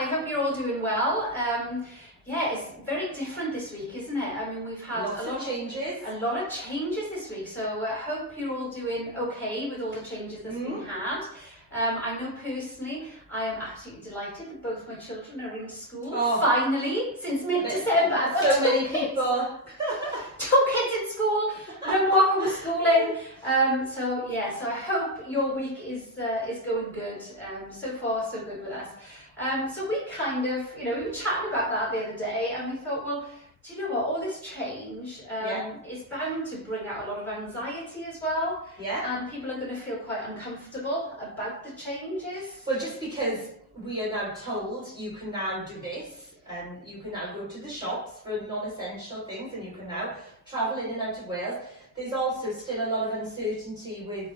Hi, I hope you're all doing well. Yeah, it's very different this week, isn't it? I mean, we've had a lot of changes this week, so I hope you're all doing okay with all the changes that's been had. I know personally, I am absolutely delighted that both my children are in school, finally, since mid-December. So many people. 2 kids in school, and I'm walking to school in. So I hope your week is going good. So far, so good with us. So we kind of, we were chatting about that the other day, and we thought, well, do you know what? All this change is bound to bring out a lot of anxiety as well. Yeah. And people are going to feel quite uncomfortable about the changes. Well, just because we are now told you can now do this, and you can now go to the shops for non-essential things, and you can now travel in and out of Wales. There's also still a lot of uncertainty with,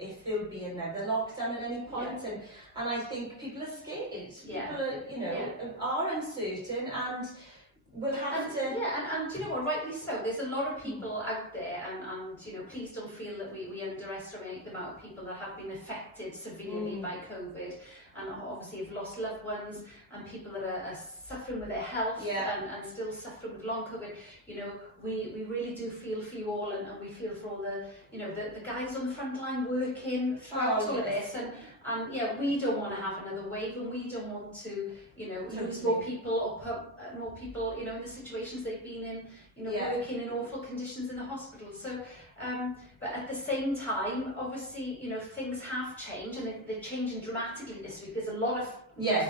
if there'll be another lockdown at any point, and I think people are scared. People are uncertain, and we'll have to. And do you know what? Rightly so. There's a lot of people out there, and please don't feel that we underestimate the amount of people that have been affected severely by COVID, and obviously have lost loved ones, and people that are suffering with their health and still suffering with long COVID. We really do feel for you all, and we feel for all the guys on the front line working throughout all of this, and we don't want to have another wave, and we don't want to lose more people or put more people in the situations they've been in, working in awful conditions in the hospitals. So but at the same time, obviously, things have changed, and they're changing dramatically this week. There's a lot of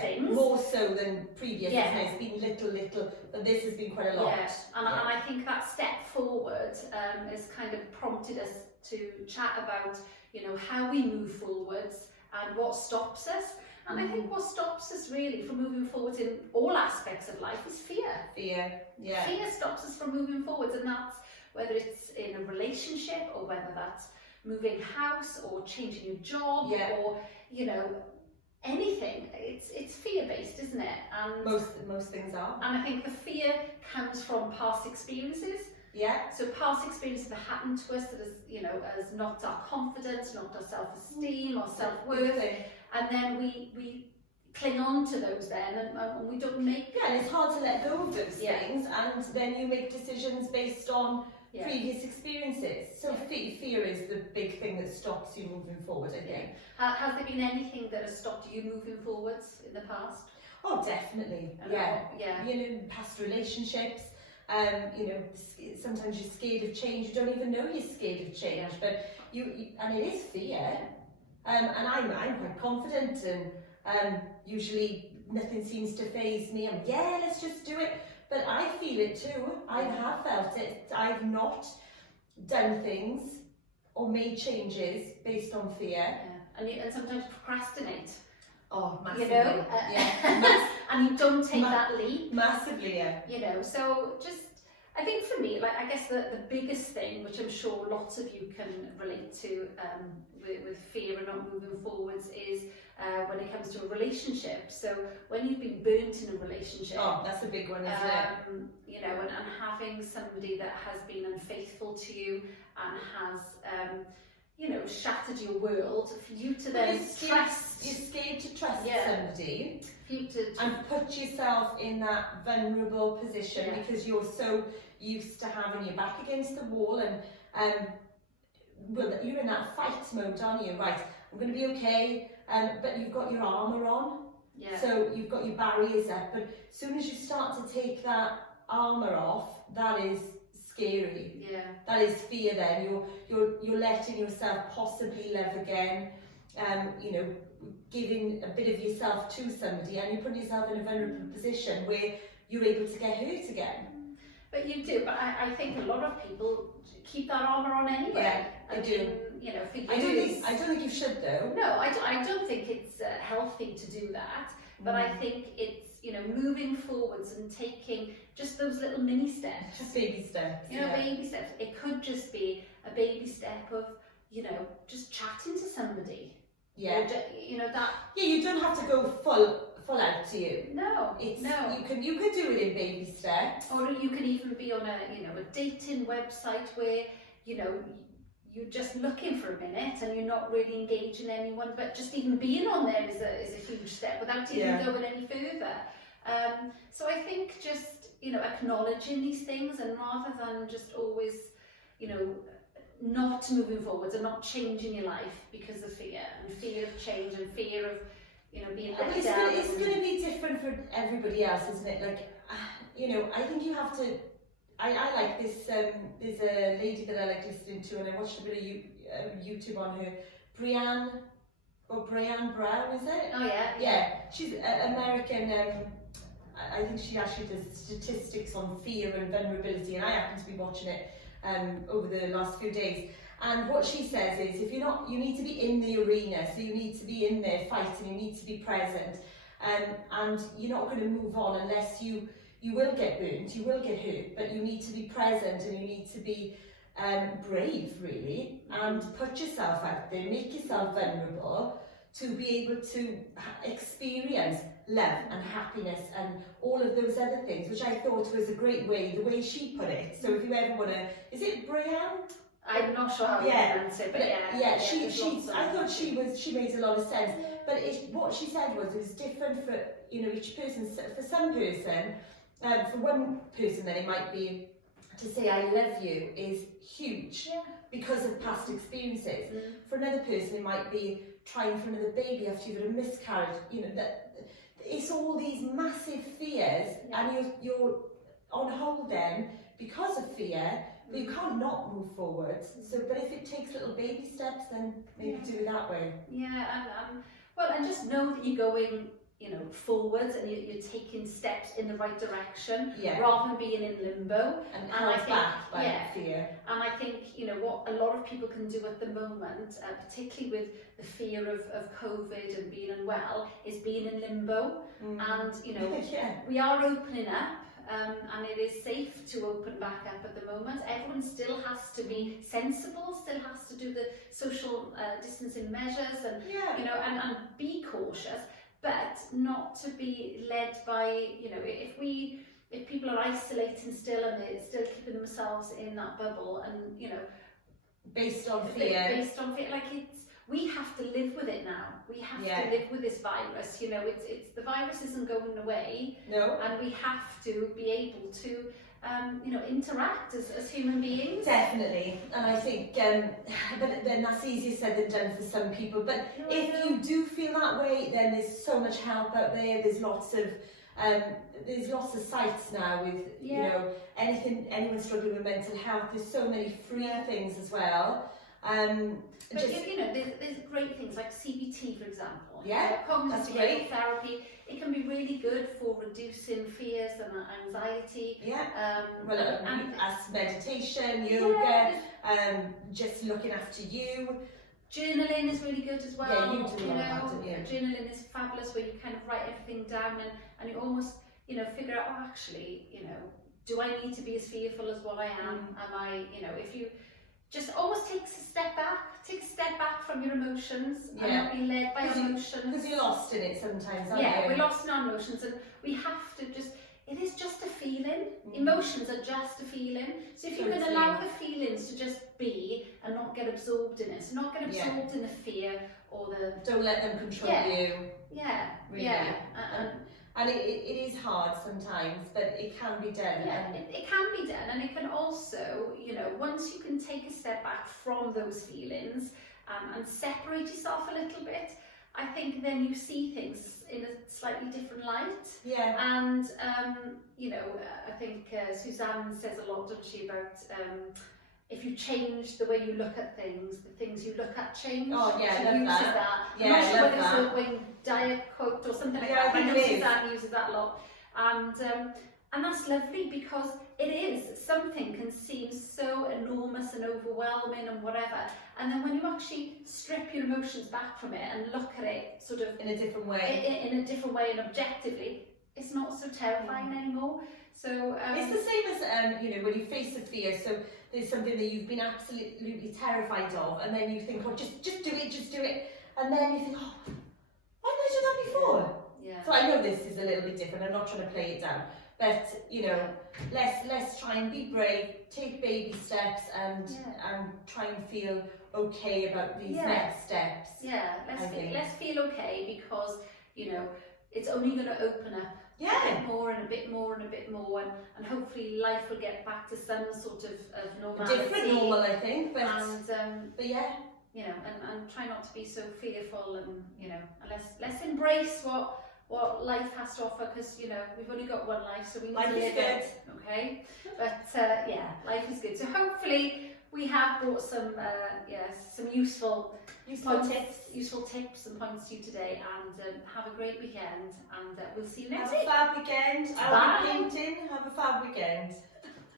things. More so than previous. It's been little, but this has been quite a lot. And I think that step forward has kind of prompted us to chat about, how we move forwards and what stops us. And I think what stops us really from moving forwards in all aspects of life is fear. Fear Stops us from moving forwards, and that's whether it's in a relationship, or whether that's moving house, or changing your job, or anything. It's fear-based, isn't it? And most things are. And I think the fear comes from past experiences. So past experiences that happened to us that has knocked our confidence, knocked our self-esteem, our self-worth, and then we cling on to those then, and we don't make. And it's hard to let go of those things, and then you make decisions based on previous experiences. So fear is the big thing that stops you moving forward, I think. Has there been anything that has stopped you moving forwards in the past? Oh, definitely. Past relationships. Sometimes you're scared of change. You don't even know you're scared of change, but and it is fear. And I'm quite confident, and usually nothing seems to faze me. Let's just do it. But I feel it too. I have felt it. I've not done things or made changes based on fear. And sometimes procrastinate. Oh, massively. And you don't take that leap. Massively, So just, I think for me, I guess the biggest thing, which I'm sure lots of you can relate to with fear and not moving forwards, is when it comes to a relationship. So when you've been burnt in a relationship. Oh, that's a big one, isn't it? And having somebody that has been unfaithful to you and has, shattered your world, for you to then trust. You're scared to trust somebody. And put yourself in that vulnerable position because you're so used to having your back against the wall, and you're in that fight mode, aren't you? Right, I'm going to be okay, but you've got your armour on, so you've got your barriers up, but as soon as you start to take that armour off, that is scary. That is fear. Then you're letting yourself possibly love again, giving a bit of yourself to somebody, and you put yourself in a vulnerable position where you're able to get hurt again. But you do. But I think a lot of people keep that armour on anyway. I do. For years. I don't think you should though. No, I don't think it's healthy to do that. But I think it's moving forwards and taking just those little mini steps. Just baby steps. Baby steps. It could just be a baby step of just chatting to somebody. You don't have to go full out to you. No. You could do it in baby steps. Or you could even be on a dating website where you're just looking for a minute and you're not really engaging anyone, but just even being on there is a huge step without even going any further. So I think just, you know, acknowledging these things, and rather than just always, you know, not moving forwards and not changing your life because of fear of change and fear of, you know, being let down. It's going to be different for everybody else, isn't it? Like, you know, I think you have to. I like this. There's a lady that I like listening to, and I watched a bit of YouTube on her. Breanne Brown, is it? Oh yeah. Yeah, she's American. I think she actually does statistics on fear and vulnerability, and I happen to be watching it over the last few days. And what she says is, if you're not, you need to be in the arena, so you need to be in there fighting, you need to be present, and you're not going to move on unless you will get burnt, you will get hurt, but you need to be present and you need to be brave, really, and put yourself out there, make yourself vulnerable to be able to experience love and happiness and all of those other things, which I thought was a great way, the way she put it. So if you ever want to, is it Breanne? I'm not sure how you pronounce it, but I thought she made a lot of sense. But what she said was, it was different for, you know, each person. For some person, for one person, then it might be to say I love you is huge because of past experiences. For another person, it might be trying for another baby after you've had a miscarriage. You know, that it's all these massive fears, and you're on hold then because of fear. But you can't not move forward. So, but if it takes little baby steps, then maybe do it that way. Yeah, and just know that you're going, you know, forwards, and you're taking steps in the right direction, rather than being in limbo and held back by fear. And I think, you know, what a lot of people can do at the moment, particularly with the fear of COVID and being unwell, is being in limbo. And you know, we are opening up. And it is safe to open back up at the moment. Everyone still has to be sensible, still has to do the social distancing measures, and you know, and be cautious, but not to be led by, you know, if people are isolating still and they're still keeping themselves in that bubble, and you know, based on fear, like we have to live with it now. We have to live with this virus. You know, it's the virus isn't going away. No. And we have to be able to, you know, interact as human beings. Definitely. And I think, but then that's easier said than done for some people. But if you do feel that way, then there's so much help out there. There's lots of sites now with, you know, anyone struggling with mental health. There's so many free things as well. But you know, there's great things like CBT, for example. that's Cognitive great. therapy. It can be really good for reducing fears and anxiety. And as meditation, yoga, just looking after you. Journaling is really good as well. Yeah, you do know. Journaling is fabulous, where you kind of write everything down and you almost, you know, figure out, oh, actually, you know, do I need to be as fearful as what I am? Am I, you know, if you just almost take a step back from your emotions and not be led by emotions. Because you're lost in it sometimes, aren't you? We're lost in our emotions, and we have to just, it is just a feeling. Emotions are just a feeling. So if you can allow the feelings to just be and not get absorbed in it, so not get absorbed in the fear or the... Don't let them control you. Really. And it is hard sometimes, but it can be done. It can be done, and it can also, you know, once you can take a step back from those feelings and separate yourself a little bit, I think then you see things in a slightly different light. And, you know, I think Suzanne says a lot, doesn't she, about if you change the way you look at things, the things you look at change. Oh yeah, I love that. I'm not sure whether it's a Wayne Dyer quote or something like that. I know Suzanne uses that a lot. And that's lovely, because it is, something can seem so enormous and overwhelming and whatever, and then when you actually strip your emotions back from it and look at it sort of in a different way, and objectively, it's not so terrifying anymore. So it's the same as you know, when you face a fear. So there's something that you've been absolutely terrified of, and then you think, oh, just do it, and then you think, oh, why did I do that before? So I know this is a little bit different. I'm not trying to play it down, But you know, let's try and be brave, take baby steps, and try and feel okay about these next steps. Yeah, let's feel okay, because you know it's only going to open up a bit more and a bit more and a bit more, and hopefully life will get back to some sort of normality. Different normal, I think, but yeah. You know, and try not to be so fearful, and you know, and let's embrace what life has to offer, because you know we've only got one life, so we need to live it. Okay, but yeah, life is good. So hopefully we have brought some useful tips and points to you today, and have a great weekend, and we'll see you next week. Have a fab weekend. I'll be painting. Have a fab weekend.